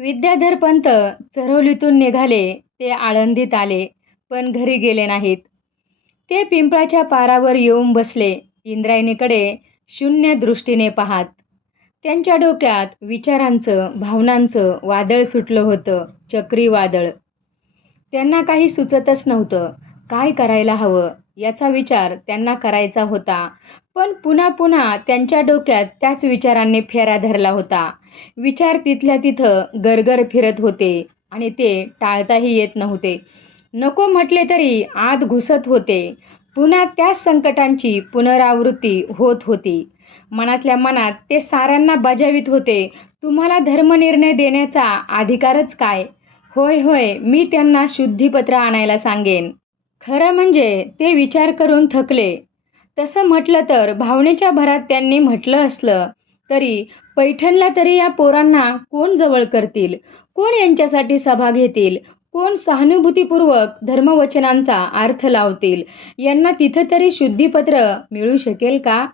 विद्याधर पंत चरवलीतून निघाले ते आळंदीत आले पण घरी गेले नाहीत. ते पिंपळाच्या पारावर येऊन बसले इंद्रायणीकडे शून्य दृष्टीने पाहात. त्यांच्या डोक्यात विचारांचं भावनांचं वादळ सुटलं होतं चक्रीवादळ. त्यांना काही सुचतच नव्हतं काय करायला हवं याचा विचार त्यांना करायचा होता पण पुन्हा पुन्हा त्यांच्या डोक्यात त्याच विचारांनी फेरा धरला होता. विचार तिथल्या तिथं गरगर फिरत होते आणि ते टाळताही येत नव्हते. नको म्हटले तरी आत घुसत होते. पुन्हा त्याच संकटांची पुनरावृत्ती होत होती. मनातल्या मनात ते साऱ्यांना बजावित होते. तुम्हाला धर्मनिर्णय देण्याचा अधिकारच काय? होय होय मी त्यांना शुद्धीपत्र आणायला सांगेन. खरं म्हणजे ते विचार करून थकले. तसं म्हटलं तर भावनेच्या भरात त्यांनी म्हटलं असलं तरी पैठणला तरी या पोरांना कोण जवळ करतील? कोण यांच्यासाठी सभा घेतील? कोण सहानुभूतीपूर्वक धर्मवचनांचा अर्थ लावतील? यांना तिथं तरी शुद्धीपत्र मिळू शकेल का?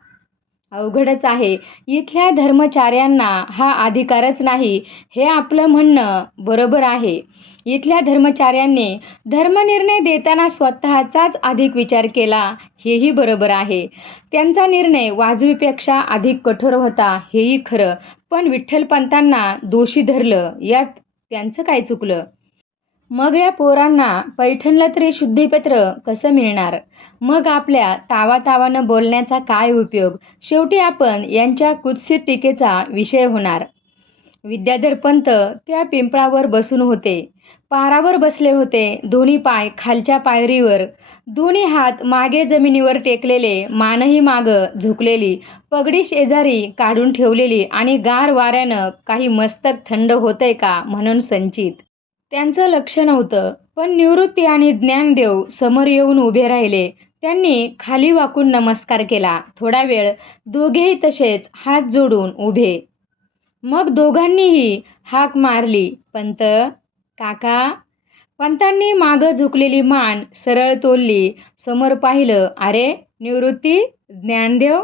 अवघडच आहे. इथल्या धर्मचार्यांना हा अधिकारच नाही. हे आपलं म्हणणं बरोबर आहे. इथल्या धर्मचार्यांनी धर्मनिर्णय देताना स्वतःचाच अधिक विचार केला हेही बरोबर आहे. त्यांचा निर्णय वाजवीपेक्षा अधिक कठोर होता हेही खरं. पण विठ्ठलपंतांना दोषी धरलं यात त्यांचं काय चुकलं? मग या पोरांना पैठणला तरी शुद्धीपत्र कसं मिळणार? मग आपल्या तावातावानं बोलण्याचा काय उपयोग? शेवटी आपण यांच्या कुत्सित टीकेचा विषय होणार. विद्याधर पंत त्या पिंपळावर बसून होते. पारावर बसले होते. दोन्ही पाय खालच्या पायरीवर. दोन्ही हात मागे जमिनीवर टेकलेले मानही मागं झुकलेली पगडी शेजारी काढून ठेवलेली आणि गार वाऱ्यानं काही मस्तक थंड होतंय का म्हणून संचित. त्यांचं लक्ष नव्हतं पण निवृत्ती आणि ज्ञानदेव समोर येऊन उभे राहिले. त्यांनी खाली वाकून नमस्कार केला. थोडा वेळ दोघेही तसेच हात जोडून उभे. मग दोघांनीही हाक मारली. पंत काका? पंतांनी मागं झुकलेली मान सरळ तोलली. समोर पाहिलं अरे निवृत्ती? ज्ञानदेव?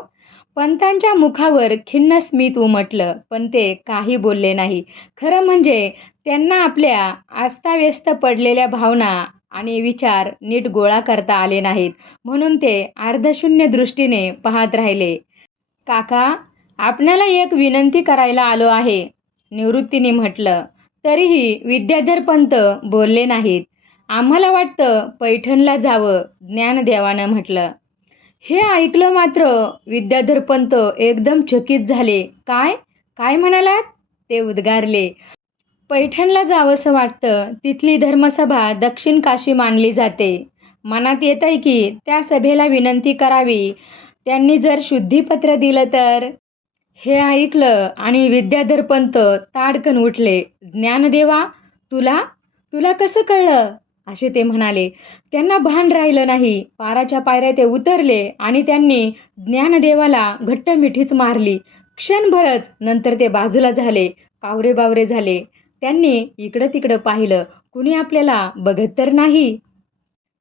पंतांच्या मुखावर खिन्न स्मित उमटलं पण ते काही बोलले नाही. खरं म्हणजे त्यांना आपल्या अस्ताव्यस्त पडलेल्या भावना आणि विचार नीट गोळा करता आले नाहीत. म्हणून ते अर्धशून्य दृष्टीने पाहत राहिले. काका आपणाला एक विनंती करायला आलो आहे निवृत्तीने म्हटलं. तरीही विद्याधर पंत बोलले नाहीत. आम्हाला वाटतं पैठणला जावं ज्ञानदेवानं म्हटलं. हे ऐकलं मात्र विद्याधर पंत एकदम चकित झाले. काय? काय म्हणालात? ते उद्गारले. पैठणला जावंसं वाटतं तिथली धर्मसभा दक्षिण काशी मानली जाते. मनात येत आहे की त्या सभेला विनंती करावी. त्यांनी जर शुद्धीपत्र दिलं तर हे ऐकलं आणि विद्याधर पंत ताडकन उठले. ज्ञानदेवा तुला? तुला कसं कळलं? असे ते म्हणाले. त्यांना भान राहिलं नाही. पाराच्या पायऱ्या ते उतरले आणि त्यांनी ज्ञानदेवाला घट्ट मिठीच मारली. क्षणभरच नंतर ते बाजूला झाले. कावरे बावरे झाले. त्यांनी इकडं तिकडं पाहिलं. कुणी आपल्याला बघत तर नाही?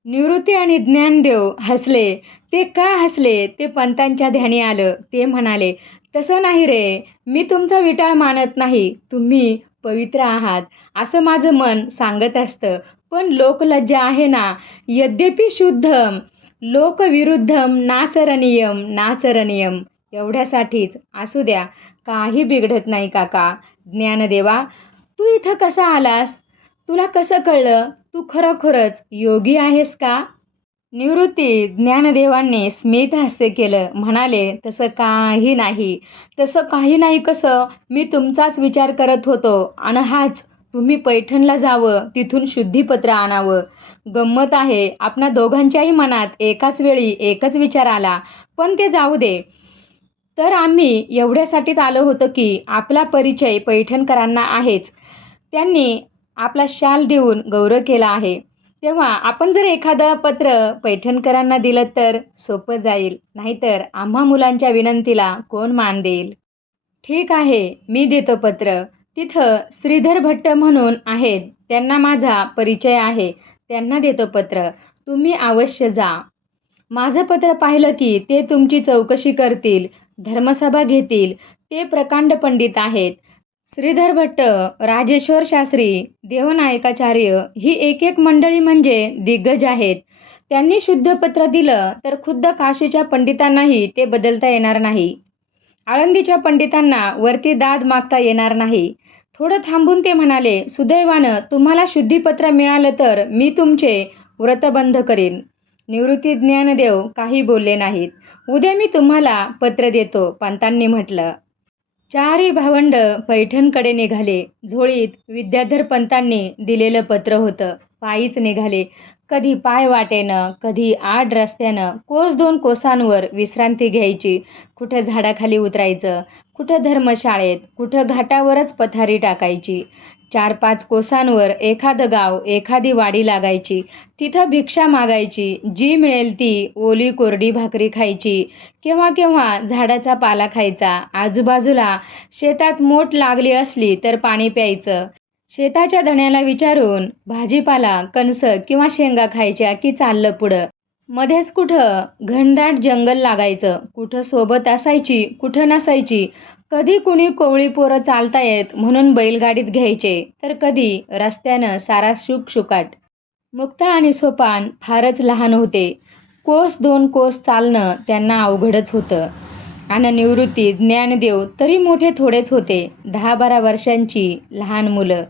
निवृत्ती आणि ज्ञानदेव हसले. ते का हसले? ते पंतांच्या ध्यानी आलं. ते म्हणाले तसं नाही रे. मी तुमचा विटाळ मानत नाही. तुम्ही पवित्र आहात. असं माझं मन सांगत असतं. पण लोकलज्जा आहे ना. यद्यपि शुद्धम लोकविरुद्धम नाचरणीयम नाचरणीयम एवढ्यासाठीच असू द्या. काही बिघडत नाही काका. ज्ञानदेवा तू इथं कसा आलास? तुला कसं कळलं? तू खरोखरच योगी आहेस का? निवृत्ती ज्ञानदेवांनी स्मित हास्य केलं. म्हणाले तसं काही नाही. तसं काही नाही कसं? मी तुमचाच विचार करत होतो. आणि हाच तुम्ही पैठणला जावं तिथून शुद्धीपत्र आणावं. गंमत आहे आपणा दोघांच्याही मनात एकाच वेळी एकच विचार आला. पण ते जाऊ दे. तर आम्ही एवढ्यासाठीच आलो होतो की आपला परिचय पैठणकरांना आहेच. त्यांनी आपला शाल देऊन गौरव केला आहे. तेव्हा आपण जर एखादं पत्र पैठणकरांना दिलं तर सोपं जाईल. नाहीतर आम्हा मुलांच्या विनंतीला कोण मान देईल? ठीक आहे मी देतो पत्र. तिथं श्रीधर भट्ट म्हणून आहेत. त्यांना माझा परिचय आहे. त्यांना देतो पत्र. तुम्ही अवश्य जा. माझं पत्र पाहिलं की ते तुमची चौकशी करतील धर्मसभा घेतील. ते प्रकांड पंडित आहेत. श्रीधर भट्ट राजेश्वर शास्त्री देवनायकाचार्य ही एक एक मंडळी म्हणजे दिग्गज आहेत. त्यांनी शुद्ध पत्र दिलं तर खुद्द काशीच्या पंडितांनाही ते बदलता येणार नाही. आळंदीच्या पंडितांना वरती दाद मागता येणार नाही. थोडं थांबून ते म्हणाले सुदैवानं तुम्हाला शुद्धीपत्र मिळालं तर मी तुमचे व्रत बंद करीन. निवृत्ती ज्ञानदेव काही बोलले नाहीत. उद्या मी तुम्हाला पत्र देतो पंतांनी म्हटलं. चारही भावंड पैठणकडे निघाले. झोळीत विद्याधर पंतांनी दिलेलं पत्र होतं. पायीच निघाले. कधी पाय वाटेनं कधी आड रस्त्यानं कोस दोन कोसांवर विश्रांती घ्यायची. कुठं झाडाखाली उतरायचं कुठं धर्मशाळेत कुठं घाटावरच पथारी टाकायची. चार पाच कोसांवर एखादं गाव एखादी वाडी लागायची. तिथं भिक्षा मागायची. जी मिळेल ती ओली कोरडी भाकरी खायची. केव्हा केव्हा झाडाचा पाला खायचा. आजूबाजूला शेतात मोठ लागली असली तर पाणी प्यायचं. शेताच्या धण्याला विचारून भाजीपाला कणस किंवा शेंगा खायच्या की चाललं पुढं? मध्येच कुठं घनदाट जंगल लागायचं. कुठं सोबत असायची कुठं नसायची? कधी कुणी कोवळी पोरं चालता येत म्हणून बैलगाडीत घ्यायचे तर कधी रस्त्यानं सारा शुकशुकाट मुक्ता आणि सोपान फारच लहान होते. कोस दोन कोस चालणं त्यांना अवघडच होतं. आणि निवृत्ती ज्ञानदेव तरी मोठे थोडेच होते. दहा बारा वर्षांची लहान मुलं.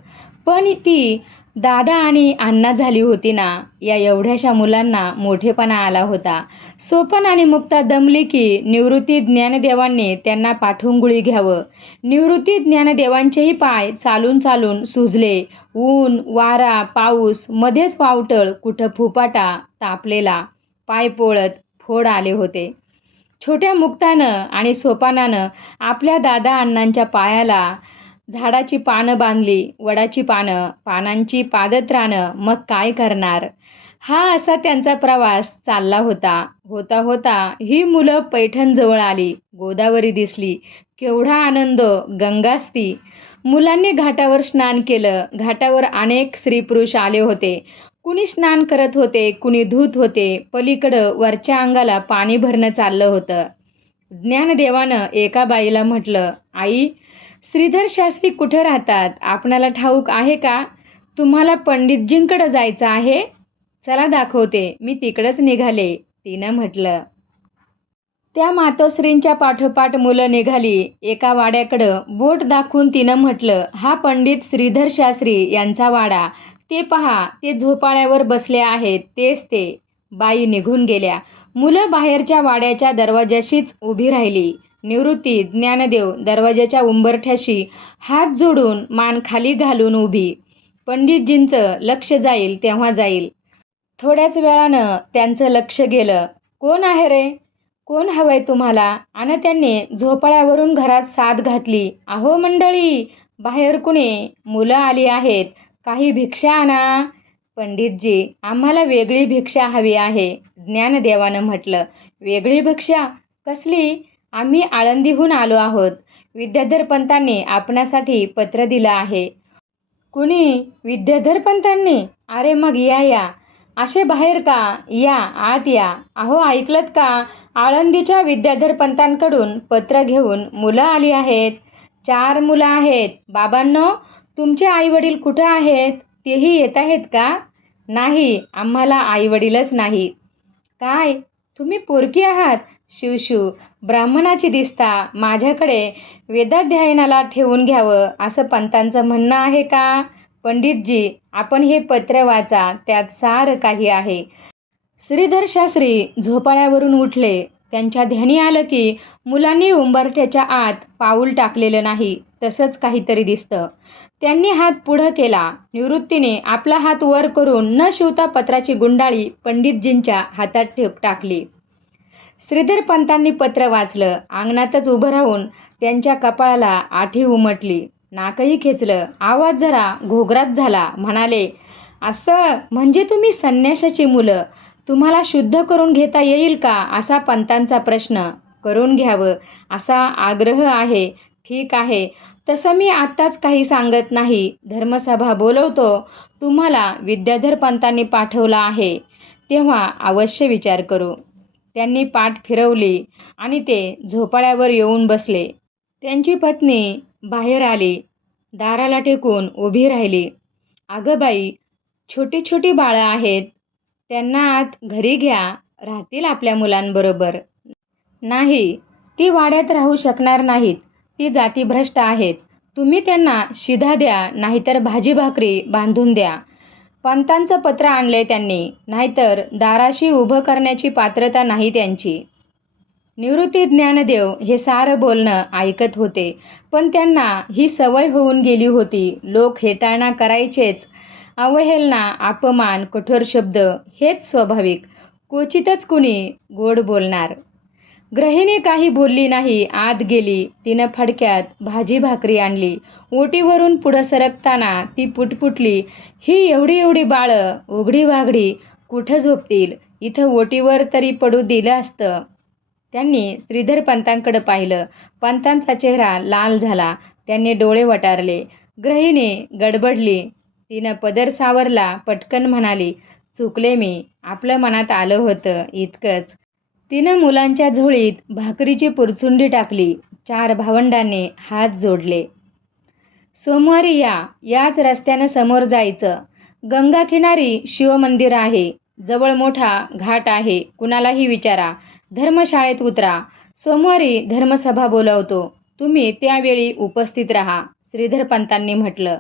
पण ती दादा आणि अण्णा झाली होती ना या एवढ्याशा मुलांना मोठेपणा आला होता. सोपान आणि मुक्ता दमली की निवृत्ती ज्ञानदेवांनी त्यांना पाठवून घ्यावं. निवृत्ती ज्ञानदेवांचेही पाय चालून चालून सुजले. ऊन वारा पाऊस मध्येच पावटळ कुठं फुपाटा तापलेला. पाय पोळत फोड आले होते. छोट्या मुक्तानं आणि सोपानानं आपल्या दादा अण्णांच्या पायाला झाडाची पानं बांधली. वडाची पानं पानांची पादत्राणं मग काय करणार? हा असा त्यांचा प्रवास चालला होता. होता होता ही मुलं पैठणजवळ आली. गोदावरी दिसली. केवढा आनंद गंगास्ती मुलांनी घाटावर स्नान केलं. घाटावर अनेक स्त्रीपुरुष आले होते. कुणी स्नान करत होते कुणी धूत होते. पलीकडं वरच्या अंगाला पाणी भरणं चाललं होतं. ज्ञानदेवानं एका बाईला म्हटलं आई श्रीधर शास्त्री कुठे राहतात? आपणाला ठाऊक आहे का? तुम्हाला पंडितजींकडं जायचं आहे? चला दाखवते मी तिकडंच निघाले तिनं म्हटलं. त्या मातोश्रींच्या पाठोपाठ मुलं निघाली एका वाड्याकडं बोट दाखवून तिनं म्हटलं हा पंडित श्रीधर शास्त्री यांचा वाडा. ते पहा ते झोपाळ्यावर बसले आहेत तेच ते. बाई निघून गेल्या. मुलं बाहेरच्या वाड्याच्या दरवाजाशीच उभी राहिली. निवृत्ती ज्ञानदेव दरवाजाच्या उंबरठ्याशी हात जोडून मान खाली घालून उभी. पंडितजींचं लक्ष जाईल तेव्हा जाईल. थोड्याच वेळानं त्यांचं लक्ष गेलं. कोण आहे रे? कोण हवंय तुम्हाला? आणि त्यांनी झोपाळ्यावरून घरात साथ घातली. अहो मंडळी बाहेर कुणी? मुलं आली आहेत. काही भिक्षा आणा. पंडितजी आम्हाला वेगळी भिक्षा हवी आहे ज्ञानदेवानं म्हटलं. वेगळी भिक्षा? कसली? आम्ही आळंदीहून आलो आहोत. विद्याधर पंतांनी आपणासाठी पत्र दिलं आहे. कुणी? विद्याधर पंतांनी? अरे मग या या. असे बाहेर का? या आत या. अहो ऐकलत का? आळंदीच्या विद्याधर पंतांकडून पत्र घेऊन मुलं आली आहेत. चार मुलं आहेत. बाबांनो तुमचे आईवडील कुठं आहेत? तेही येत आहेत का? नाही आम्हाला आईवडीलच नाही. काय? तुम्ही पोरकी आहात? शिवशिव ब्राह्मणाची दिसता. माझ्याकडे वेदाध्ययनाला ठेवून घ्यावं असं पंतांचं म्हणणं आहे का? पंडितजी आपण हे पत्र वाचा त्यात सारं काही आहे. श्रीधर शास्त्री झोपाळ्यावरून उठले. त्यांच्या ध्यानी आलं की मुलांनी उंबरठ्याच्या आत पाऊल टाकलेलं नाही तसंच काहीतरी दिसतं. त्यांनी हात पुढं केला. निवृत्तीने आपला हात वर करून न शिवता पत्राची गुंडाळी पंडितजींच्या हातात ठेव टाकली. श्रीधर पंतांनी पत्र वाचलं. अंगणातच उभं राहून त्यांच्या कपाळाला आठी उमटली. नाकही खेचलं. आवाज जरा घोगरात झाला. म्हणाले असं म्हणजे तुम्ही संन्यासाची मुलं? तुम्हाला शुद्ध करून घेता येईल का असा पंतांचा प्रश्न? करून घ्यावं. असा आग्रह आहे. ठीक आहे. तसं मी आत्ताच काही सांगत नाही. धर्मसभा बोलवतो. तुम्हाला विद्याधर पंतांनी पाठवला आहे. तेव्हा अवश्य विचार करू. त्यांनी पाठ फिरवली आणि ते झोपाळ्यावर येऊन बसले. त्यांची पत्नी बाहेर आली. दाराला टेकून उभी राहिली. अगं बाई छोटी छोटी बाळं आहेत. त्यांना आत घरी घ्या. राहतील आपल्या मुलांबरोबर. नाही ती वाड्यात राहू शकणार नाहीत. ती जातीभ्रष्ट आहेत. तुम्ही त्यांना शिधा द्या नाहीतर भाजी भाकरी बांधून द्या. पंतांचं पत्र आणले त्यांनी. नाहीतर दाराशी उभं करण्याची पात्रता नाही त्यांची. निवृत्ती ज्ञानदेव हे सारं बोलणं ऐकत होते. पण त्यांना ही सवय होऊन गेली होती. लोक हेटाळणा करायचेच. अवहेलना अपमान कठोर शब्द हेच स्वाभाविक. क्वचितच कुणी गोड बोलणार. ग्रहिणी काही बोलली नाही आत गेली. तिनं फडक्यात भाजी भाकरी आणली. ओटीवरून पुढं सरकताना ती पुटपुटली. ही एवढी एवढी बाळं उघडी वाघडी कुठं झोपतील? इथं ओटीवर तरी पडू दिलं असतं. त्यांनी श्रीधर पंतांकडं पाहिलं. पंतांचा चेहरा लाल झाला. त्यांनी डोळे वटारले. ग्रहिणी गडबडली. तिनं पदर सावरला पटकन म्हणाली चुकले मी. आपलं मनात आलं होतं इतकंच. तिनं मुलांच्या झोळीत भाकरीची पुरचुंडी टाकली. चार भावंडांनी हात जोडले. सोमवारी या. याच रस्त्यानं समोर जायचं. गंगाकिनारी शिवमंदिर आहे. जवळ मोठा घाट आहे. कुणालाही विचारा. धर्मशाळेत उतरा. सोमवारी धर्मसभा बोलवतो. तुम्ही त्यावेळी उपस्थित राहा श्रीधर पंतांनी म्हटलं.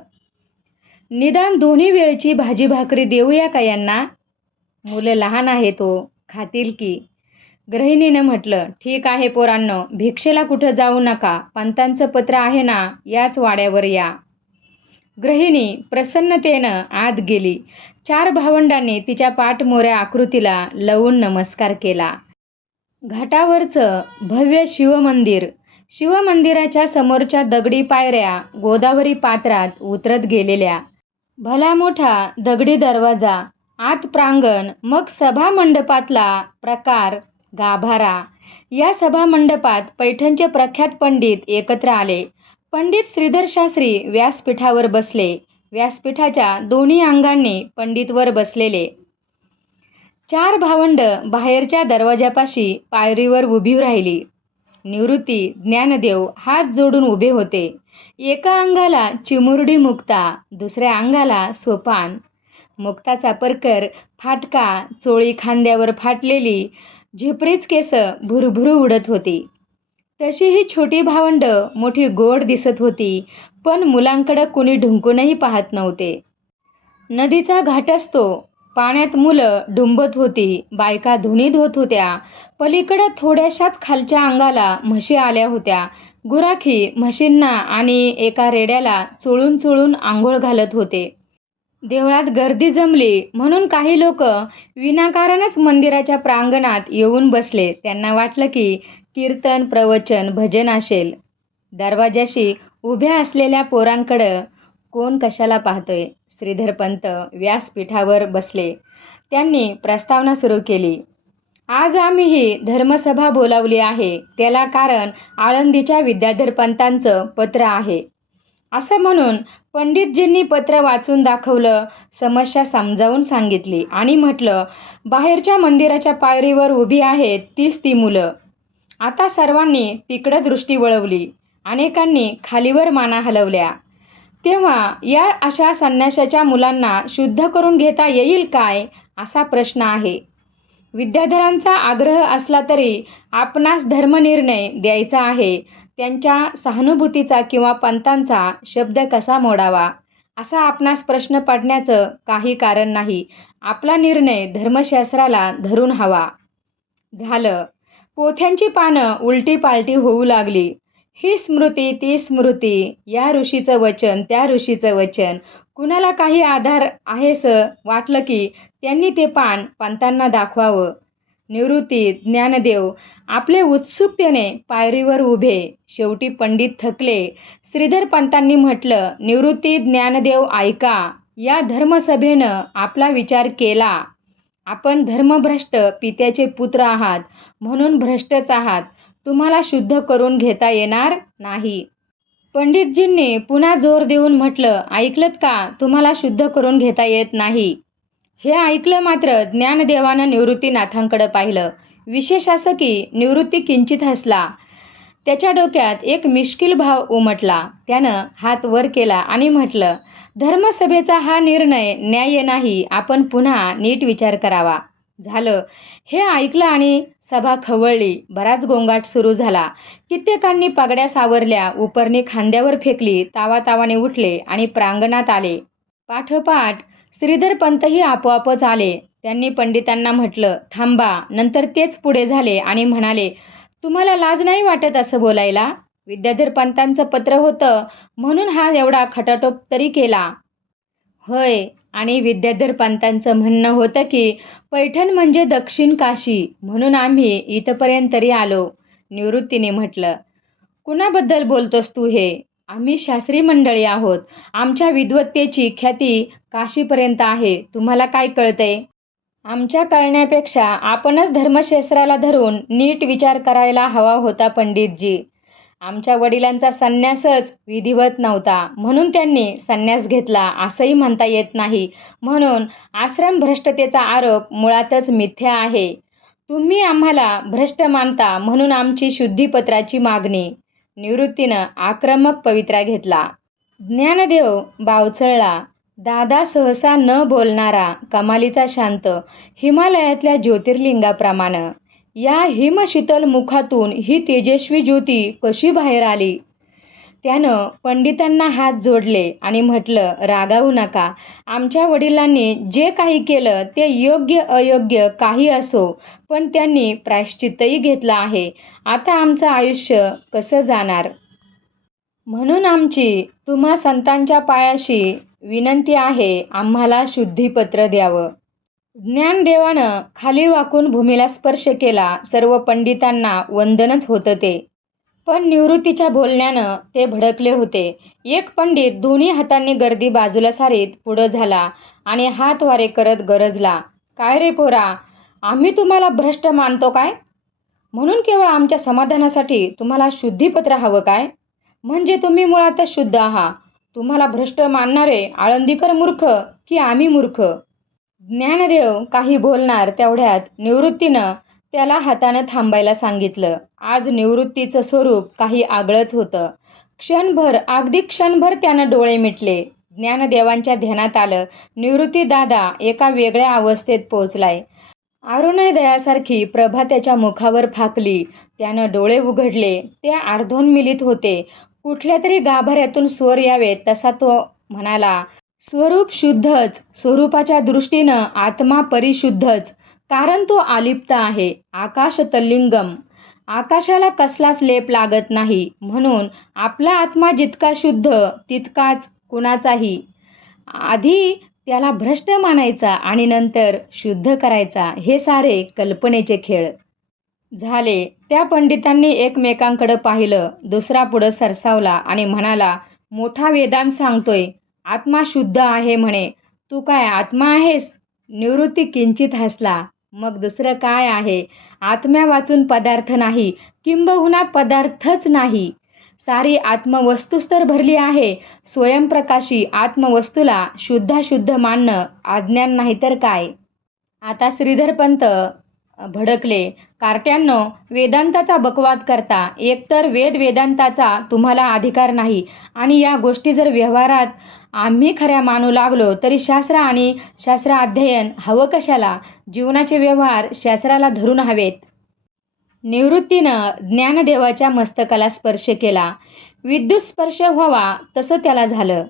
निदान दोन्ही वेळची भाजी भाकरी देऊया का यांना? मुलं लहान आहेत हो खातील की. गृहिणीनं म्हटलं ठीक आहे पोरांनो भिक्षेला कुठं जाऊ नका पंतांचं पत्र आहे ना याच वाड्यावर या. गृहिणी प्रसन्नतेनं आत गेली. चार भावंडांनी तिच्या पाठमोऱ्या आकृतीला लवून नमस्कार केला. घाटावरचं भव्य शिवमंदिर. शिवमंदिराच्या समोरच्या दगडी पायऱ्या गोदावरी पात्रात उतरत गेलेल्या. भला मोठा दगडी दरवाजा आत प्रांगण मग सभामंडपातला प्रकार गाभारा. या सभामंडपात पैठणचे प्रख्यात पंडित एकत्र आले. पंडित श्रीधर शास्त्री व्यासपीठावर बसले. व्यासपीठाच्या दोन्ही अंगांनी पंडितवर बसलेले. चार भावंड बाहेरच्या दरवाजापाशी पायरीवर उभी राहिली. निवृत्ती ज्ञानदेव हात जोडून उभे होते. एका अंगाला चिमुरडी मुक्ता दुसऱ्या अंगाला सोपान. मुक्ताचा परकर फाटका चोळी खांद्यावर फाटलेली झिपरीच केस भुरभुरू उडत होती. तशी ही छोटी भावंड मोठी गोड दिसत होती पण मुलांकडं कुणी ढुंकूनही पाहत नव्हते. नदीचा घाट असतो पाण्यात मुलं डुंबत होती. बायका धुनीत होत होत्या. पलीकडं थोड्याशाच खालच्या अंगाला म्हशी आल्या होत्या. गुराखी म्हशींना आणि एका रेड्याला चोळून चोळून आंघोळ घालत होते. देवळात गर्दी जमली. म्हणून काही लोक विनाकारणच मंदिराच्या प्रांगणात येऊन बसले. त्यांना वाटलं की कीर्तन प्रवचन भजन असेल. दरवाजाशी उभ्या असलेल्या पोरांकडं कोण कशाला पाहतोय? श्रीधरपंत व्यासपीठावर बसले. त्यांनी प्रस्तावना सुरू केली. आज आम्ही ही धर्मसभा बोलावली आहे. त्याला कारण आळंदीच्या विद्याधरपंतांचं पत्र आहे. असं म्हणून पंडितजींनी पत्र वाचून दाखवलं समस्या समजावून सांगितली आणि म्हटलं बाहेरच्या मंदिराच्या पायरीवर उभी आहेत तीच ती मुलं. आता सर्वांनी तिकडं दृष्टी वळवली. अनेकांनी खालीवर माना हलवल्या. तेव्हा या अशा संन्याशाच्या मुलांना शुद्ध करून घेता येईल काय? असा प्रश्न आहे. विद्याधरांचा आग्रह असला तरी आपणास धर्मनिर्णय द्यायचा आहे. त्यांच्या सहानुभूतीचा किंवा पंतांचा शब्द कसा मोडावा? असा आपणास प्रश्न पडण्याचं काही कारण नाही. आपला निर्णय धर्मशास्त्राला धरून हवा. झालं. पोथ्यांची पानं उलटी पालटी होऊ लागली. ही स्मृती ती स्मृती या ऋषीचं वचन त्या ऋषीचं वचन. कुणाला काही आधार आहेस वाटलं की त्यांनी ते पान पंतांना दाखवावं. निवृत्ती ज्ञानदेव आपले उत्सुकतेने पायरीवर उभे. शेवटी पंडित थकले. श्रीधर पंतांनी म्हटलं निवृत्ती ज्ञानदेव ऐका. या धर्मसभेनं आपला विचार केला. आपण धर्मभ्रष्ट पित्याचे पुत्र आहात म्हणून भ्रष्टच आहात. तुम्हाला शुद्ध करून घेता येणार नाही. पंडितजींनी पुन्हा जोर देऊन म्हटलं ऐकलत का? तुम्हाला शुद्ध करून घेता येत नाही. हे ऐकलं मात्र ज्ञानदेवानं निवृत्तीनाथांकडं पाहिलं. विशेष असं की निवृत्ती किंचित हसला. त्याच्या डोक्यात एक मिश्किल भाव उमटला. त्यानं हात वर केला आणि म्हटलं धर्मसभेचा हा निर्णय न्याय्य नाही आपण पुन्हा नीट विचार करावा. झालं. हे ऐकलं आणि सभा खवळली. बराच गोंगाट सुरू झाला. कित्येकांनी पगड्या सावरल्या उपरणी खांद्यावर फेकली तावातावाने उठले आणि प्रांगणात आले. पाठोपाठ श्रीधर पंतही आपोआपच आले. त्यांनी पंडितांना म्हटलं थांबा नंतर तेच पुढे झाले आणि म्हणाले तुम्हाला लाज नाही वाटत असं बोलायला? विद्याधर पंतांचं पत्र होतं म्हणून हा एवढा खटाटोप तरी केला. होय आणि विद्याधर पंतांचं म्हणणं होतं की पैठण म्हणजे दक्षिण काशी म्हणून आम्ही इथपर्यंत तरी आलो निवृत्तीने म्हटलं. कुणाबद्दल बोलतोस तू हे? आम्ही शास्त्री मंडळी आहोत. आमच्या विद्वत्तेची ख्याती काशीपर्यंत आहे. तुम्हाला काय कळतंय? आमच्या कळण्यापेक्षा आपणच धर्मशास्त्राला धरून नीट विचार करायला हवा होता पंडितजी. आमच्या वडिलांचा संन्यासच विधिवत नव्हता. म्हणून त्यांनी संन्यास घेतला असंही म्हणता येत नाही. म्हणून आश्रम भ्रष्टतेचा आरोप मुळातच मिथ्या आहे. तुम्ही आम्हाला भ्रष्ट मानता म्हणून आमची शुद्धीपत्राची मागणी. निवृत्तीनं आक्रमक पवित्रा घेतला. ज्ञानदेव बावचळला. दादा सहसा न बोलणारा कमालीचा शांत हिमालयातल्या ज्योतिर्लिंगाप्रमाणे. या हिमशीतल मुखातून ही तेजस्वी ज्योती कशी बाहेर आली? त्यानं पंडितांना हात जोडले आणि म्हटलं रागावू नका. आमच्या वडिलांनी जे काही केलं ते योग्य अयोग्य काही असो पण त्यांनी प्रायश्चित्तही घेतलं आहे. आता आमचं आयुष्य कसं जाणार? म्हणून आमची तुम्हा संतांच्या पायाशी विनंती आहे आम्हाला शुद्धीपत्र द्यावं. ज्ञानदेवानं खाली वाकून भूमीला स्पर्श केला सर्व पंडितांना वंदनच होतं ते. पण निवृत्तीच्या बोलण्यानं ते भडकले होते. एक पंडित दोन्ही हातांनी गर्दी बाजूला सारीत पुढं झाला आणि हात वारे करत गरजला. काय रे पोरा आम्ही तुम्हाला भ्रष्ट मानतो काय? म्हणून केवळ आमच्या समाधानासाठी तुम्हाला शुद्धीपत्र हवं काय? म्हणजे तुम्ही मुळातच शुद्ध आहात. तुम्हाला भ्रष्ट मानणारे आळंदीकर मूर्ख की आम्ही मूर्ख? ज्ञानदेव काही बोलणार तेवढ्यात निवृत्तीनं त्याला हातानं थांबायला सांगितलं. आज निवृत्तीचं स्वरूप काही आगळंच होतं. क्षणभर अगदी क्षणभर त्यानं डोळे मिटले. ज्ञानदेवांच्या ध्यानात आलं निवृत्ती दादा एका वेगळ्या अवस्थेत पोचलाय अरुणोदयासारखी प्रभा त्याच्या मुखावर फाकली. त्यानं डोळे उघडले. ते अर्धोन्मिलित होते. कुठल्या तरी गाभाऱ्यातून स्वर यावे तसा तो म्हणाला स्वरूप शुद्धच स्वरूपाच्या दृष्टीनं आत्मा परिशुद्धच. कारण तो आलिप्त आहे आकाश तल्लिंगम आकाशाला कसलाच लेप लागत नाही म्हणून आपला आत्मा जितका शुद्ध तितकाच कुणाचाही. आधी त्याला भ्रष्ट मानायचा आणि नंतर शुद्ध करायचा हे सारे कल्पनेचे खेळ. झाले. त्या पंडितांनी एकमेकांकडं पाहिलं दुसरा पुढं सरसावला आणि म्हणाला मोठा वेदांत सांगतोय आत्मा शुद्ध आहे म्हणे. तू काय आत्मा आहेस? निवृत्ती किंचित हसला. मग दुसरं काय आहे? आत्म्या वाचून पदार्थ नाही. किंबहुना पदार्थच नाही. सारी आत्मवस्तूच तर भरली आहे. स्वयंप्रकाशी आत्मवस्तूला शुद्धाशुद्ध मानणं आज्ञान नाही तर काय? आता श्रीधरपंत भडकले. कार्ट्यांनो वेदांताचा बकवाद करता. एकतर वेद वेदांताचा तुम्हाला अधिकार नाही. आणि या गोष्टी जर व्यवहारात आम्ही खऱ्या मानू लागलो तरी शास्त्र आणि शास्त्र अध्ययन हवं कशाला? जीवनाचे व्यवहार शास्त्राला धरून हवेत. निवृत्तीनं ज्ञानदेवाच्या मस्तकाला स्पर्श केला. विद्युत स्पर्श व्हावा तसं त्याला झालं.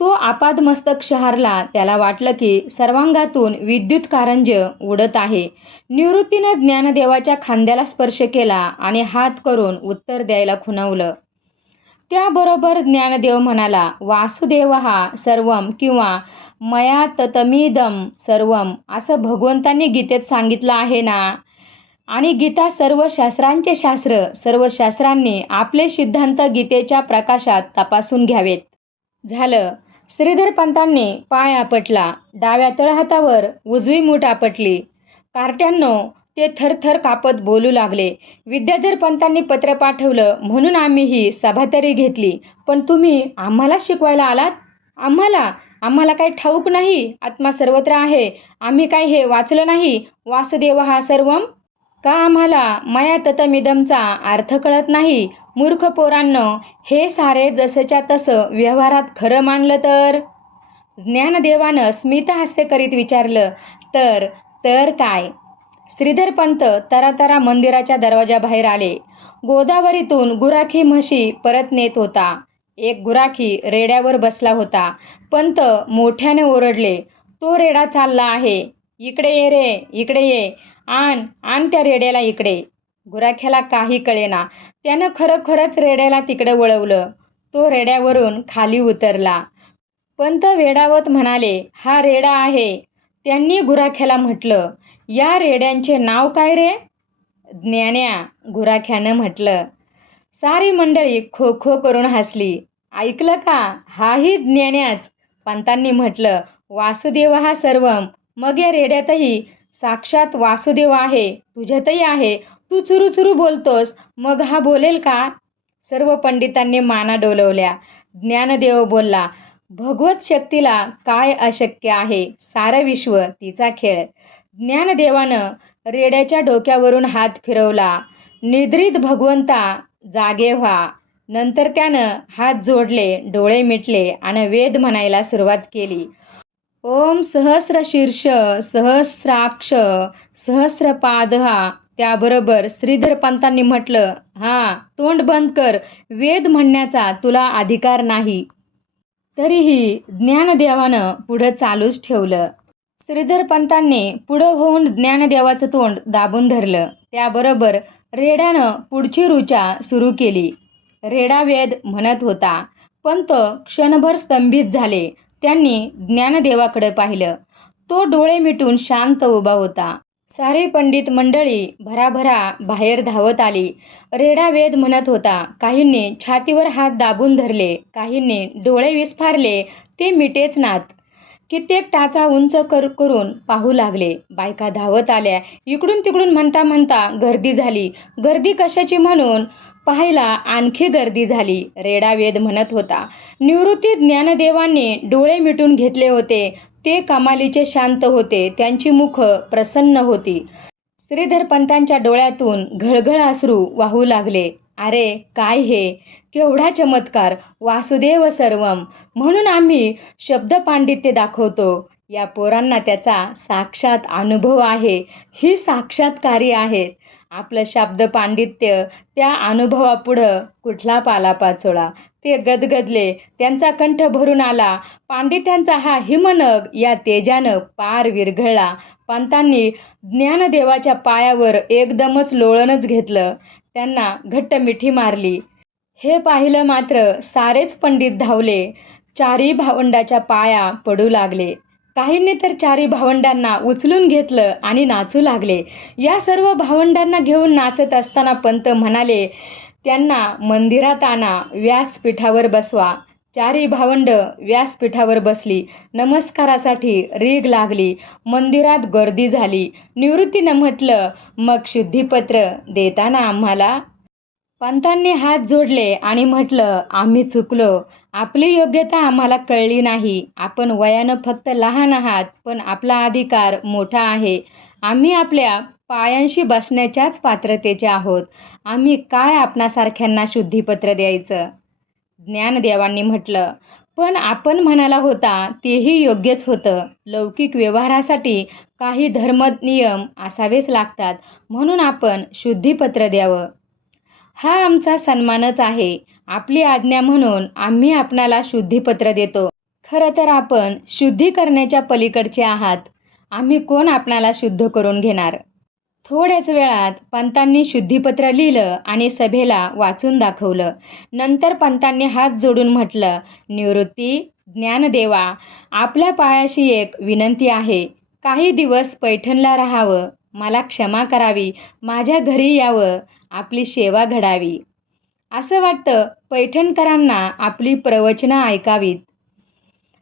तो आपादमस्तक शहरला त्याला वाटलं की सर्वांगातून विद्युत कारंज उडत आहे. निवृत्तीनं ज्ञानदेवाच्या खांद्याला स्पर्श केला आणि हात करून उत्तर द्यायला खुणावलं. त्याबरोबर ज्ञानदेव म्हणाला वासुदेव हा सर्वम किंवा मया ततमीदम सर्वम असं भगवंतांनी गीतेत सांगितलं आहे ना? आणि गीता सर्व शास्त्रांचे शास्त्र सर्व शास्त्रांनी आपले सिद्धांत गीतेच्या प्रकाशात तपासून घ्यावेत. झालं. श्रीधर पंतांनी पाय आपटला. डाव्या तळहातावर उजवी मूठ आपटली. कार्ट्यांनो ते थरथर कापत बोलू लागले. विद्याधर पंतांनी पत्र पाठवलं. म्हणून आम्ही ही सभातरी घेतली. पण तुम्ही आम्हालाच शिकवायला आलात? आम्हाला? आम्हाला काही ठाऊक नाही? आत्मा सर्वत्र आहे. आम्ही काय हे वाचलं नाही? वासुदेव हा सर्वम? का आम्हाला? माया ततमिदमचा अर्थ कळत नाही. मूर्ख पोरांनो हे सारे जसंच्या तसं व्यवहारात खरं मानलं तर? ज्ञानदेवानं स्मितहास्य करीत विचारलं तर? तर काय? श्रीधर पंत तरातरा मंदिराच्या दरवाजाबाहेर आले. गोदावरीतून गुराखी म्हशी परत नेत होता. एक गुराखी रेड्यावर बसला होता. पंत मोठ्याने ओरडले तो रेडा चालला आहे. इकडे ये रे इकडे ये. आण आण त्या रेड्याला इकडे. गुराख्याला काही कळेना. त्यानं खरोखरच रेड्याला तिकडे वळवलं. तो रेड्यावरून खाली उतरला. पंत वेडावत म्हणाले हा रेडा आहे. त्यांनी गुराख्याला म्हटलं या रेड्यांचे नाव काय रे? ज्ञान्या गुराख्यानं म्हटलं. सारी मंडळी खो खो करून हसली. ऐकलं का? हाही ज्ञान्याच पंतांनी म्हटलं. वासुदेव हा सर्वम. मग या रेड्यातही साक्षात वासुदेव आहे. तुझ्यातही आहे. तू चुरू चुरू बोलतोस. मग हा बोलेल का? सर्व पंडितांनी माना डोलवल्या. ज्ञानदेव बोलला भगवत शक्तीला काय अशक्य आहे? सारं विश्व तिचा खेळ. ज्ञानदेवानं रेड्याच्या डोक्यावरून हात फिरवला. निद्रित भगवंता जागे व्हा. नंतर त्यानं हात जोडले डोळे मिटले आणि वेद म्हणायला सुरुवात केली. ओम सहस्र शीर्ष सहस्राक्ष सहस्रपाद हा. त्याबरोबर श्रीधर पंतांनी म्हटलं हा तोंड बंद कर. वेद म्हणण्याचा तुला अधिकार नाही. तरीही ज्ञानदेवानं पुढं चालूच ठेवलं. श्रीधर पंतांनी पुढं होऊन ज्ञानदेवाचं तोंड दाबून धरलं. त्याबरोबर रेड्यानं पुढची रुचा सुरू केली. रेडा वेद म्हणत होता पंत क्षणभर स्तंभित झाले त्यांनी ज्ञानदेवाकडे पाहिलं. तो डोळे मिटून शांत उभा होता. सारे पंडित मंडळी भराभरा बाहेर धावत आली. रेडा वेद म्हणत होता काहींनी छातीवर हात दाबून धरले काहींनी डोळे विस्फारले ते मिटेच नात. कित्येक टाचा उंच कर करून पाहू लागले. बायका धावत आल्या. इकडून तिकडून म्हणता म्हणता गर्दी झाली. गर्दी कशाची म्हणून? पाहायला आणखी गर्दी झाली. रेडा वेद म्हणत होता. निवृत्ती ज्ञानदेवांनी डोळे मिटून घेतले होते. ते कमालीचे शांत होते. त्यांची मुख प्रसन्न होती. श्रीधर पंतांच्या डोळ्यातून घळघळ अश्रू वाहू लागले. अरे काय हे? केवढा चमत्कार. वासुदेव सर्वम. म्हणून आम्ही शब्द पांडित्य दाखवतो. या पोरांना त्याचा साक्षात अनुभव आहे. ही साक्षात्कारी आहेत. आपलं शब्द पांडित्य त्या अनुभवापुढं कुठला पालापाचोळा? ते गदगदले. त्यांचा कंठ भरून आला. पांडित्यांचा हा हिमनग या तेजानं पार विरघळला. पंतांनी ज्ञानदेवाच्या पायावर एकदमच लोळणच घेतलं. त्यांना घट्ट मिठी मारली. हे पाहिलं मात्र सारेच पंडित धावले. चारी भावंडाच्या पाया पडू लागले. काहींनी तर चारी भावंडांना उचलून घेतलं आणि नाचू लागले. या सर्व भावंडांना घेऊन नाचत असताना पंत म्हणाले त्यांना मंदिरात आणा व्यासपीठावर बसवा. चारी भावंड व्यासपीठावर बसली. नमस्कारासाठी रीग लागली. मंदिरात गर्दी झाली. निवृत्तीनं म्हटलं मग शुद्धीपत्र देताना आम्हाला? पंतांनी हात जोडले आणि म्हटलं आम्ही चुकलो. आपली योग्यता आम्हाला कळली नाही. आपण वयानं फक्त लहान आहात पण आपला अधिकार मोठा आहे. आम्ही आपल्या पायांशी बसण्याच्याच पात्रतेचे आहोत. आम्ही काय आपणासारख्यांना शुद्धीपत्र द्यायचं? ज्ञानदेवांनी म्हटलं. पण आपण म्हणाला होता तेही योग्यच होतं. लौकिक व्यवहारासाठी काही धर्म नियम असावेच लागतात. म्हणून आपण शुद्धीपत्र द्यावं. हा आमचा सन्मानच आहे. आपली आज्ञा म्हणून आम्ही आपणाला शुद्धीपत्र देतो. खरं तर आपण शुद्धी करण्याच्या पलीकडचे आहात. आम्ही कोण आपणाला शुद्ध करून घेणार? थोड्याच वेळात पंतांनी शुद्धीपत्र लिहिलं आणि सभेला वाचून दाखवलं. नंतर पंतांनी हात जोडून म्हटलं निवृत्ती ज्ञानदेवा आपल्या पायाशी एक विनंती आहे. काही दिवस पैठणला राहावं. मला क्षमा करावी. माझ्या घरी यावं. आपली सेवा घडावी. असं वाटतं पैठणकरांना आपली प्रवचनं ऐकावीत.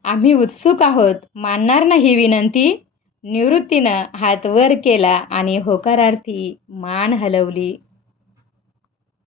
आम्ही उत्सुक आहोत. मानणार ना ही विनंती? निवृत्तीनं हात वर केला आणि होकारार्थी मान हलवली.